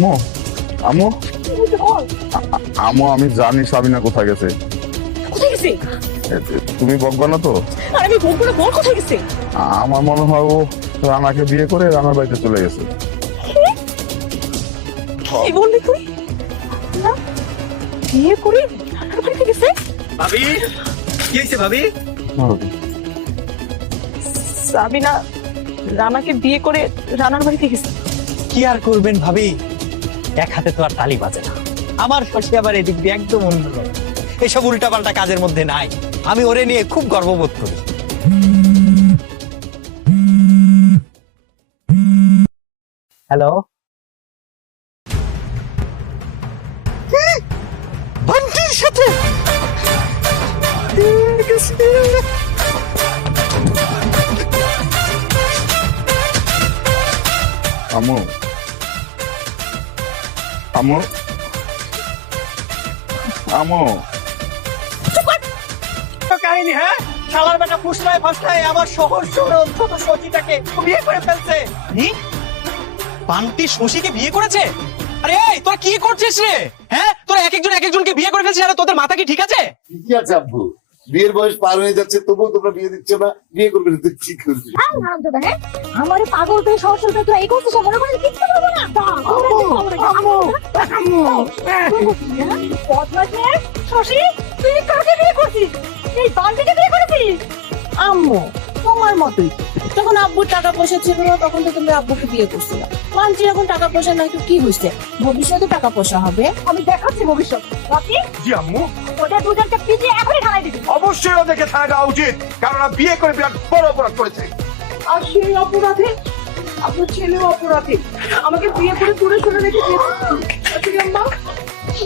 আমু আমু আমু আমি জানি সাবিনা কোথায় গেছে। কোথায় গেছে? তুমি বকবা না তো? আর আমি বলবো না, বল কোথায় গেছে? আমার মনে হয় ও রানাকে বিয়ে করে রানার বাড়িতে চলে গেছে। কি বললি তুই? না, বিয়ে করে রানার বাড়িতে গেছে? ভাবি কি হয়েছে ভাবি? সাবিনা রানাকে বিয়ে করে রানার বাড়িতে গেছে। কি আর করবেন ভাবি, এক হাতে তো আর তালি বাজে না। আমার শশী আবার এদিক দিয়ে একদম অন্যরকম, এসব উল্টাপাল্টা কাজের মধ্যে নাই। আমি ওরে নিয়ে খুব গর্ববোধ করি। হ্যালো, বান্টির সাথে আমু আমু আমু কাহিনী, হ্যাঁ? শালার বেটা ফুসলায় ফাসলায় আমার শহর শহর ছোট শশীটাকে বিয়ে করে ফেলছে। বান্টি শশীকে বিয়ে করেছে? আরে এই তোরা কি করছিস রে? হ্যাঁ, তোরা এক একজনকে বিয়ে করে ফেলছিস। আরে তোদের মাথা কি ঠিক আছে? ঠিকই আছে আব্বু, বিয়ের বয়স পার হয়ে যাচ্ছে তবুও তোমরা বিয়ে দিচ্ছ না। বিয়ে করবে না তুই কি করবি? আমার পাগল পেয়ে সহসল পেয়ে তোরা এই করছিস, মনে করে কিচ্ছু করবো না। শশী, তুই কাকে বিয়ে করছিস? এই বান্টিকে বিয়ে করেছিস? আম্মু তোমার মতোই, যখন আব্বুর টাকা পয়সা ছিল না তখন তো তুমি আব্বুকে বিয়ে করছিলে। মানছি এখন টাকা পয়সা নাই তো কি হয়েছে, ভবিষ্যতে টাকা পয়সা হবে। আমি দেখাচ্ছি ভবিষ্যৎ। বাকি জি আম্মু, ওদের দুজনকে পিছিয়ে এখনই থানায় দিবি। অবশ্যই ওদেরকে থানায় দেওয়া উচিত, কারণ ওরা বিয়ে করে বিরাট বড় অপরাধ করেছে। আর সেই অপরাধে আপনার ছেলেও অপরাধী, আমাকে বিয়ে করে দূরে সরে রেখে দিয়েছে।